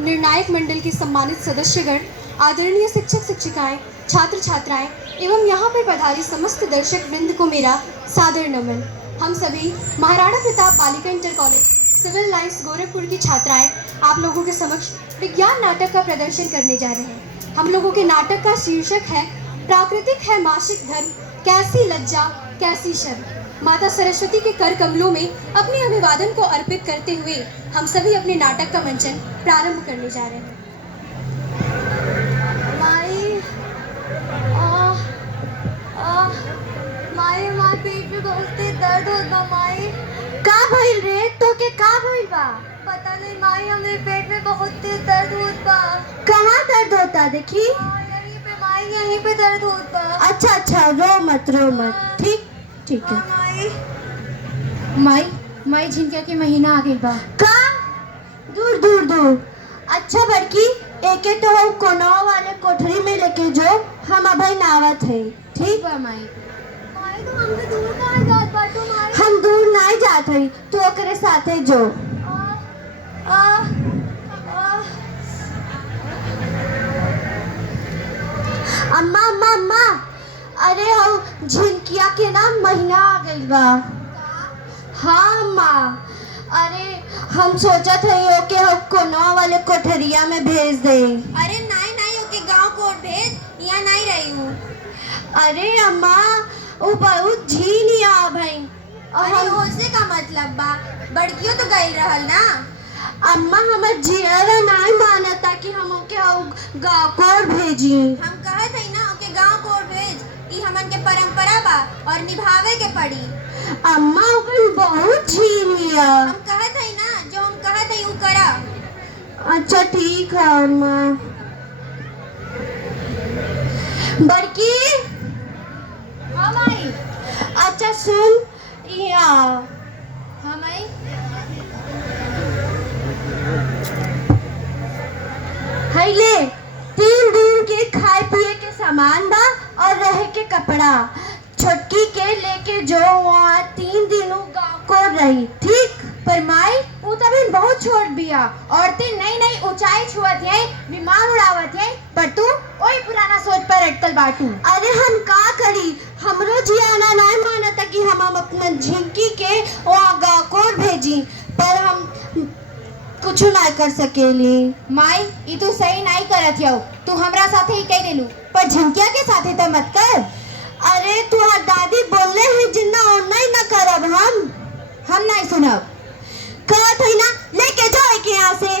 निर्णायक मंडल के सम्मानित सदस्यगण, आदरणीय शिक्षक शिक्षिकाएं, छात्र छात्राएं एवं यहाँ पर पधारी समस्त दर्शक वृंद को मेरा सादर नमन। हम सभी Maharana Pratap Balika inter college Civil Lines Gorakhpur की छात्राएं आप लोगों के समक्ष विज्ञान नाटक का प्रदर्शन करने जा रहे हैं। हम लोगों के नाटक का शीर्षक है प्राकृतिक है मासिक धर्म, कैसी लज्जा कैसी शर्म। माता सरस्वती के कर कमलों में अपने अभिवादन को अर्पित करते हुए हम सभी अपने नाटक का मंचन प्रारंभ करने जा रहे हैं। माई पेट में बहुत तेज दर्द होता माई। का भइल रे? तो के का भइल बा? पता नहीं माई, हमें पेट में बहुत तेज दर्द होता। कहाँ दर्द होता देखी? यहीं पे माई, यहीं पे दर्द होता। अच्छा रो मत ठीक ठीक है। माई झिंकिया के महीना आ गई बा। का? दूर। अच्छा बड़की, एके तो हम कोनवा वाले कोठरी में लेके जो हम अभी नावत है। ठीक बा माई। तो हमसे दूर कहाँ जात बाटू माई? हम दूर नहीं जात है, तू ओकरे साथे जो। अम्मा, अरे हम झिंकिया के ना महीना आ गई बा। हाँ अम्मा, अरे हम सोचत है ओके हम कोनवा वाले कोठरिया में भेज दे। अरे नहीं, ओके गांव कोट भेज, यहाँ नहीं रही हूँ। अरे अम्मा, वो बहुत झीनिया भाई। अरे होसे का मतलब बा, बड़कियों तो गई रहल ना। अम्मा हमर जियरा नहीं मानता कि हम ओके गांव कोट भेजी। हम कहत है ना ओके गांव कोट भेज, ई हमन के परंपरा बा और निभावे के पड़ी। अम्मा वो बहुत झीनिया। हम कहत है ना, जो हम कहत है वो करा। अच्छा ठीक है अम्मा। बड़की। हाँ माई। अच्छा सुन या। हाँ माई। है ले 3 दिन के खाए पिए के सामान बा और रहे के कपड़ा। छोटकी के लेके जो वहाँ 3 दिनों गाँव को रही। ठीक पर माई वो तभी बहुत छोट बिया, औरतें नई ऊंचाई छुअत है, विमान उड़ावत है, पर तू वही पुराना सोच पर अटकल बाटू। अरे हम का करी, हमरो जियाना नहीं मानता कि हम अपना झिंकी के वहाँ गाँव को भेजी, पर हम कुछ नहीं कर सकेली। माई ये तू सही नहीं करत हो, तू हमरा साथे ही कह देलू, पर झिंकिया के साथे तो मत कर। अरे तुहार दादी बोले है जिन्ना ऑनलाइन न करब हम नहीं सुनब। कहत है ना, लेके जाओ के यहाँ से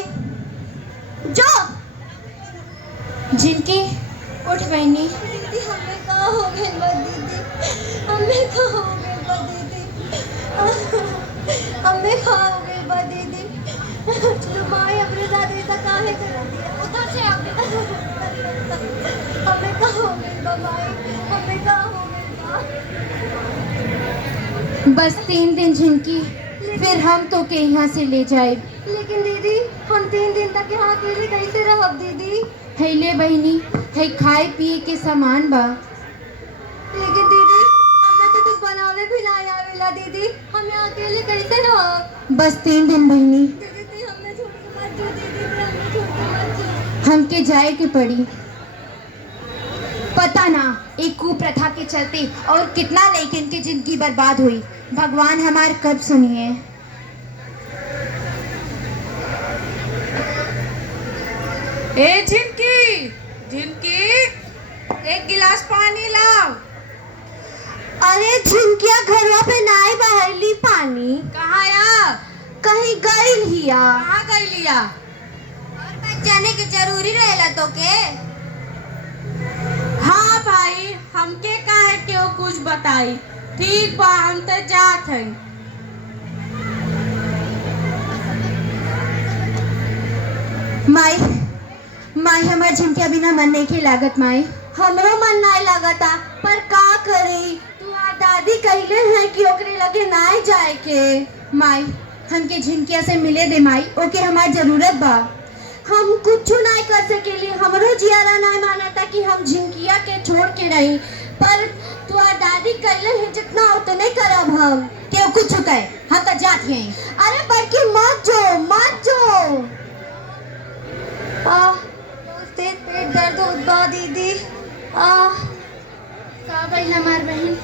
जो। झिंकी उठ बहनी। दीदी हमें कहाँ हो गए बा दीदी, हमें कहाँ हो गए बा दीदी, हमें कहाँ हो गए बा दीदी। माई अपने दादी से काहे कर दिया, उधर से हमें कहाँ हो गए बा माई, हमें कहाँ हो गए बा। बस 3 दिन झिंकी, फिर हम तो के यहाँ से ले जाए। लेकिन दीदी हम 3 दिन तक यहाँ अकेले कैसे रहब दीदी? है ले बहनी, है खाए पिए के सामान बा। लेकिन दीदी हमें तो कुछ बनावे भी नहीं आवेला दीदी, हम यहाँ अकेले कैसे रहब? बस 3 दिन बहनी, दीदी हमें छोड़ के मत जाओ, दीदी हमें छोड़ के मत जाओ। हमके जाए के पड़ी। पता ना एक कुप्रथा के चलते और कितना लेकिन की जिंदगी बर्बाद हुई, भगवान हमार कब सुनिए। ए झिंकी, एक गिलास पानी लाओ। अरे झिंकिया घरवा पे नहीं बहली पानी। कहाँ या? कहीं गई हिया। कहाँ गई लिया? और बात जाने के जरूरी रहेला तो के? हाँ भाई, हमके काहे क्यों कुछ बताई। ठीक बा, हम तो जात है। माई हमार झिंकिया बिना मन नहीं के लागत। माई हमरो मन नहीं लगता, पर का करी, तुहार दादी कहले हैं कि ओकरे लगे नहीं जाए के। माई हमके झिंकिया से मिले दे माई, ओके हमार जरूरत बा। हम कुछ नहीं कर सकेली, हमरो जियारा नहीं मानता कि हम झिंकिया के छोड़ के रही, पर तुहार दादी कहले हैं जितना उतने करब हम। क्यों कुछ कहे, हम तो जात हैं। अरे बड़की मत जो। दर्द होत बा दीदी। का भइल हमार बहन?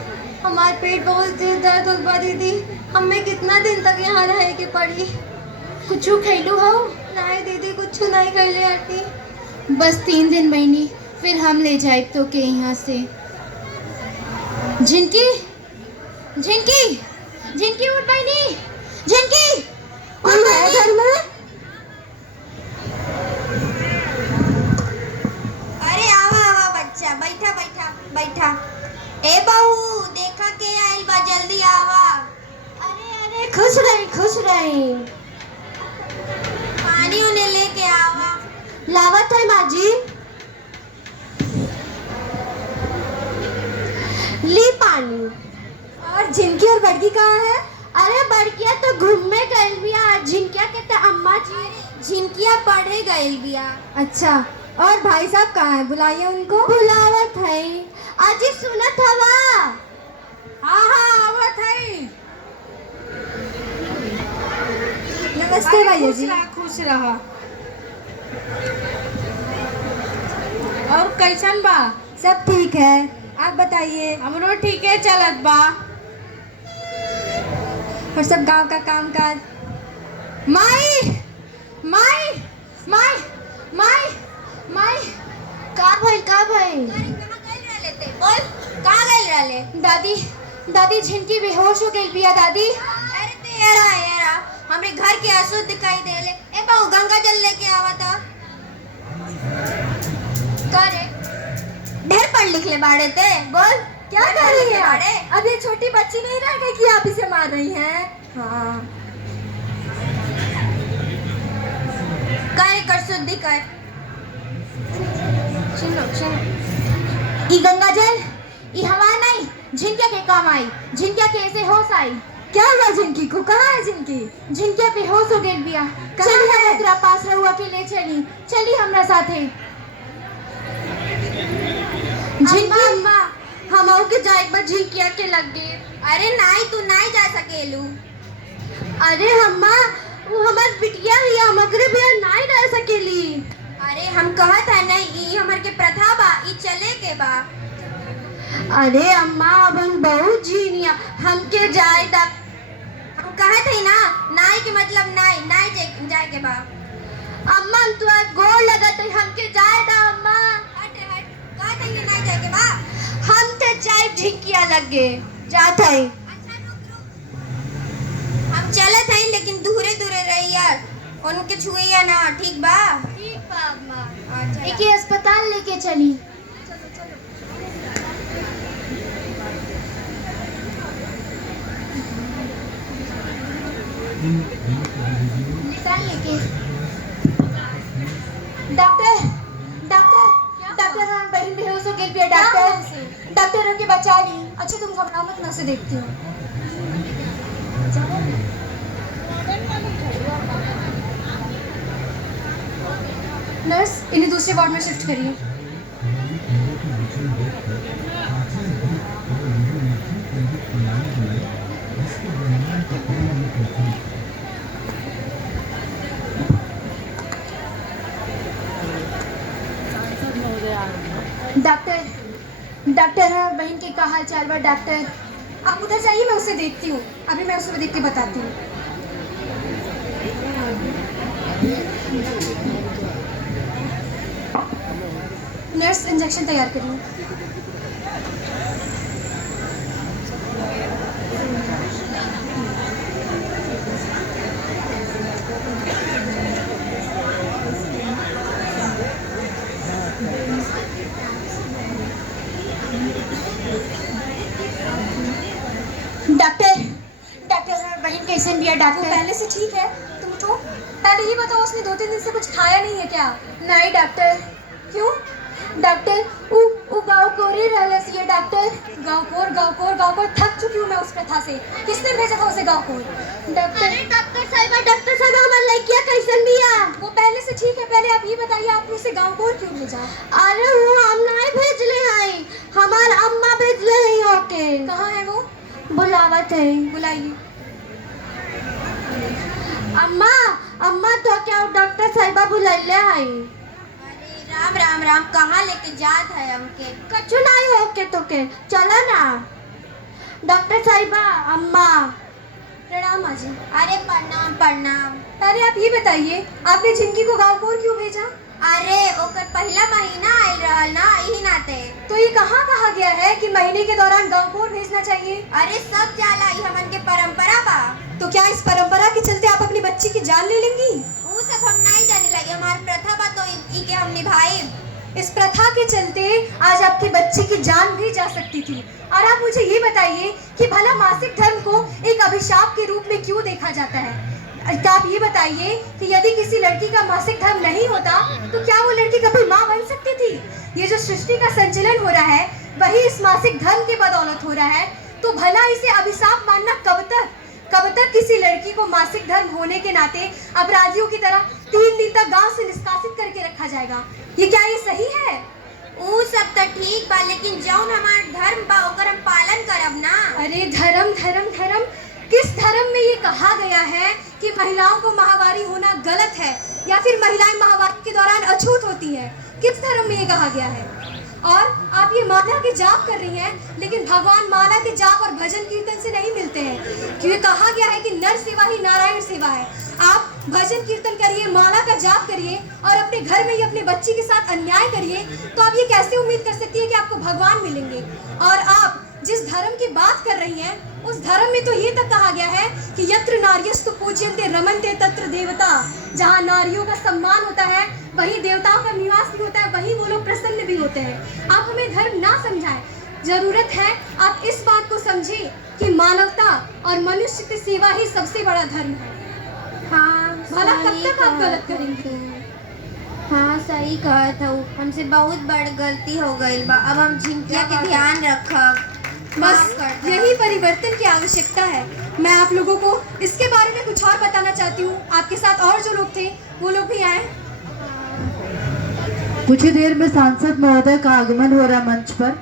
हमार पेट बहुत तेज दर्द होत बा दीदी। हमें कितना दिन तक यहाँ रहे के पड़ी? कुछू खैलू हो? नहीं दीदी, कुछ नहीं खैले हटी। बस 3 दिन बहनी, फिर हम ले जाए तो के यहाँ से। झिनकी, झिनकी, झिनकी उठ बहनी, झिनकी। कोई है घर में? अरे आवा आवा बच्चा, बैठा बैठा बैठा। ए बहू, देखा के आइल बा, जल्दी आवा। अरे अरे खुश रही, खुश रही। पानी उन्हें लेके आवा। लावत है माँ जी। ली पानी। और झिनकी और बड़की कहाँ है? अरे बड़किया तो घूमने गई बिया, झिनकिया के तो अम्मा जी। झिनकिया पढ़े गइल बिया। अच्छा, और भाई साहब कहाँ है? बुलाइए उनको। बुलावत है। अजी सुनत हवा? हाँ हाँ आवत है। नमस्ते भैया जी। खुश रहा। और कैसन बा? सब ठीक है, आप बताइए। हमरो ठीके चलत बा। और सब गांव का काम काज? माई, माई, माई, माई, माई। का भइल, का भइल? कहाँ गइल रहले ते? बोल, कहाँ गइल रहले? दादी, दादी झिनकी बेहोश हो गई बिया दादी। अरे ते यारा, हमरे घर के अशुद्ध दिखाई देले। ए बहू, गंगा जल लेके आवा था। करे ढेर पढ़ लिख ले बाड़े ते। बोल, क्या कर रही है बाड़े? अब ये छोटी बच्ची नहीं रह गई कि आप इसे मार रही हैं? हाँ। करे कर शुद्धि कर। सुनो, सुनो। ई गंगा जल, ई हवा नहीं, झिनकिया के काम आई। झिनकिया के ऐसे होश आई। क्या हुआ झिनकी को? कहाँ है झिनकी? झिनकिया बेहोश हो गई बिया। कहाँ चली है? हम ओकरा पास रहुआ के ले चली। चली हमरा साथे। झिनकी अम्मा, हमहू के जाए पर झिनकिया के लग गए। अरे नाई, तू नाई जा सकेलू। अरे अम्मा, वो हमार बिटिया ही, हम ओकरे बिना नहीं रह सकेली। अरे हम कहत है नहीं, ई हमर के प्रथा बा, ई चले के बा। अरे अम्मा, अब हम बहुत जीनिया, हमके जाए दा। हम कहत है ना, नाई के मतलब नाई, नाई जाए के बा। अम्मा हम तो आज गोड़ लगत है, हमके जाए दा अम्मा। हट हट, कहत है नाई जाए के बा। हम ते जाए झिनकिया लगे जात है। अच्छा रुक रुक, हम चलत हैं लेकिन दूरे दूरे रहिया, उनके छुइया ना, ठीक बा? ठीक बा अम्मा। अच्छा एके अस्पताल लेके चली। निकाल लेके। डॉक्टर, डॉक्टर, डॉक्टर हमारी बहन बेहोश हो गई बिया। डॉक्टर, डॉक्टर होके बचा ली। अच्छा तुम घबराओ मत, मैं उसे देखती हूँ। नर्स, इन्हें दूसरे वार्ड में शिफ्ट करिए। डॉक्टर, डॉक्टर हमारी बहन के का हाल चाल बा? डॉक्टर, आप उधर जाइए, मैं उसे देखती हूँ। अभी मैं उसे देख के बताती हूँ। नर्स, इंजेक्शन तैयार करिए। डॉक्टर, डॉक्टर हमारी बहन कैसे बिया? वो डॉक्टर, पहले से ठीक है, तुम उठो। पहले ये बताओ, उसने 2-3 दिन से कुछ खाया नहीं है क्या? नहीं डॉक्टर। क्यों? डॉक्टर, उ गाँव कोरी रहलस ये डॉक्टर। गाँव थक चुकी हूँ मैं उस प्रथा से। किसने भेजा था उसे गाँव? डॉक्टर, डॉक्टर साहब हमार लड़किया कैसन बिया? वो पहले से ठीक है, पहले आप ये बताइए, आपने उसे गाँव क्यों भेजा? अरे वो हम नहीं भेजले हैं, हमार अम्मा भेजले हैं ओके। कहाँ है वो? बुलावत है। बुलाइए। अम्मा, अम्मा तो क्या डॉक्टर साहिबा बुलाइले हैं? अरे राम राम राम, कहाँ लेके जात है हमके? कछु नहीं होके तो के चलो ना। डॉक्टर साहिबा, अम्मा। प्रणाम माँ जी। अरे प्रणाम प्रणाम। अरे आप ये बताइए, आपने जिनकी को गाँवपुर क्यों भेजा? अरे ओकर पहला महीना आयल रहल ना, यही नाते। तो ये कहाँ कहा गया है कि महीने के दौरान गाँवपुर भेजना चाहिए? अरे सब जाला, ये हमन के परंपरा बा। तो क्या इस परंपरा के चलते आप अपनी बच्ची की जान ले लेंगी? वो सब हम नहीं जाने लगे, हमारी प्रथा बा तो ई के हम निभाए। इस प्रथा के चलते आज आपकी बच्ची की जान भी जा सकती थी। और आप मुझे ये बताइए कि भला मासिक धर्म को एक अभिशाप के रूप में क्यों देखा जाता है? क्या आप ये बताइए कि यदि किसी लड़की का मासिक धर्म नहीं होता तो क्या वो लड़की कभी माँ बन सकती थी? ये जो सृष्टि का संचलन हो रहा है वही इस मासिक धर्म के बदौलत हो रहा है, तो भला इसे अभिशाप मानना कब तक? कब तक किसी लड़की को मासिक धर्म होने के नाते अपराधियों की तरह 3 दिन तक गांव से निष्कासित करके रखा जाएगा? ये क्या ये सही है? वो सब तो ठीक बा, लेकिन जौन हमार धर्म बा ओकर हम पालन करब ना। अरे धर्म धर्म धर्म, किस धर्म में ये कहा गया है कि महिलाओं को माहवारी होना गलत है या फिर महिलाएं माहवारी के दौरान अछूत होती है? किस धर्म में ये कहा गया है? और आप ये माला के जाप कर रही हैं, लेकिन भगवान माला के जाप और भजन कीर्तन से नहीं मिलते हैं, क्योंकि कहा गया है कि नर सेवा ही नारायण सेवा है। आप भजन कीर्तन करिए, माला का जाप करिए और अपने घर में ही अपनी बच्ची के साथ अन्याय करिए, तो आप ये कैसे उम्मीद कर सकती है कि आपको भगवान मिलेंगे? और आप जिस धर्म की बात कर रही हैं उस धर्म में तो ये तक कहा गया है कि यत्र नार्यस्तु पूज्यन्ते रमन्ते तत्र देवता। जहाँ नारियों का सम्मान होता है वहीं देवताओं का निवास भी होता है, वहीं वो लोग प्रसन्न भी होते हैं। आप हमें धर्म ना समझाएं, जरूरत है आप इस बात को समझें कि मानवता और मनुष्य की सेवा ही सबसे बड़ा धर्म है। हाँ, भला कब तक आप गलत करेंगे? हाँ सही कहा था, हमसे बहुत बड़ गलती हो गई बा। अब हम झिंकिया के ध्यान रखब। बस यही परिवर्तन की आवश्यकता है। मैं आप लोगों को इसके बारे में कुछ और बताना चाहती हूँ। आपके साथ और जो लोग थे वो लोग भी आए। कुछ ही देर में सांसद महोदय का आगमन हो रहा मंच पर।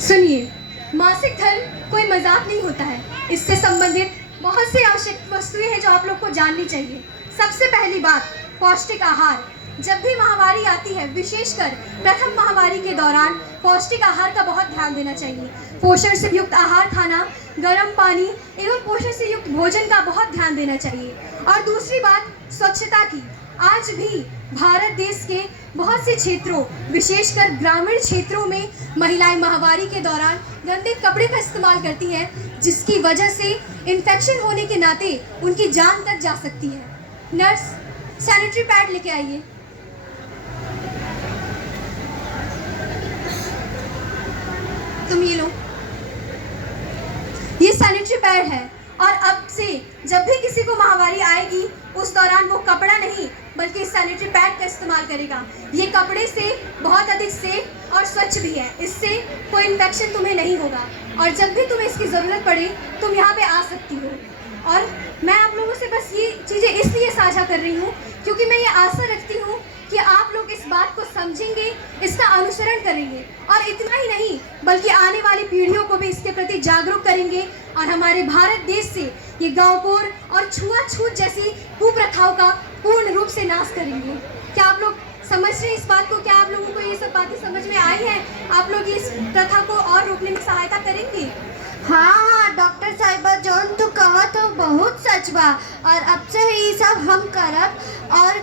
सुनिए, मासिक धर्म कोई मजाक नहीं होता है। इससे संबंधित बहुत सी आवश्यक वस्तुएं हैं जो आप लोग को जाननी चाहिए। सबसे पहली बात, पौष्टिक आहार। जब भी माहवारी आती है, विशेषकर प्रथम माहवारी के दौरान पौष्टिक आहार का बहुत ध्यान देना चाहिए। पोषण से युक्त आहार खाना, गर्म पानी एवं पोषण से युक्त भोजन का बहुत ध्यान देना चाहिए। और दूसरी बात, स्वच्छता की। आज भी भारत देश के बहुत से क्षेत्रों, विशेषकर ग्रामीण क्षेत्रों में महिलाएं माहवारी के दौरान गंदे कपड़े का इस्तेमाल करती हैं, जिसकी वजह से इन्फेक्शन होने के नाते उनकी जान तक जा सकती है। नर्स, सैनिटरी पैड लेके आइए। तुम ये लो, ये सैनिटरी पैड है। और अब से जब भी किसी को माहवारी आएगी उस दौरान वो कपड़ा नहीं बल्कि इस सैनिटरी पैड का इस्तेमाल करेगा। ये कपड़े से बहुत अधिक सेफ और स्वच्छ भी है, इससे कोई इन्फेक्शन तुम्हें नहीं होगा। और जब भी तुम्हें इसकी ज़रूरत पड़े तुम यहाँ पे आ सकती हो। और मैं आप लोगों से बस ये चीज़ें इसलिए साझा कर रही हूँ क्योंकि मैं ये आशा रखती हूँ कि आप लोग इस बात को समझेंगे, इसका अनुसरण करेंगे और इतना ही नहीं बल्कि आने वाली पीढ़ियों को भी इसके प्रति जागरूक करेंगे और हमारे भारत देश से ये गाँवपुर और छुआछूत जैसी कुप्रथाओं का पूर्ण रूप से नाश करेंगे। क्या आप लोग समझ रहे हैं इस बात को? क्या आप लोगों को ये सब बातें समझ में आई हैं? आप लोग इस प्रथा को और रोकने में सहायता करेंगे? हाँ डॉक्टर साहिबा, जौन तू कहा तो बहुत सच बा और अब से ही सब हम करब। और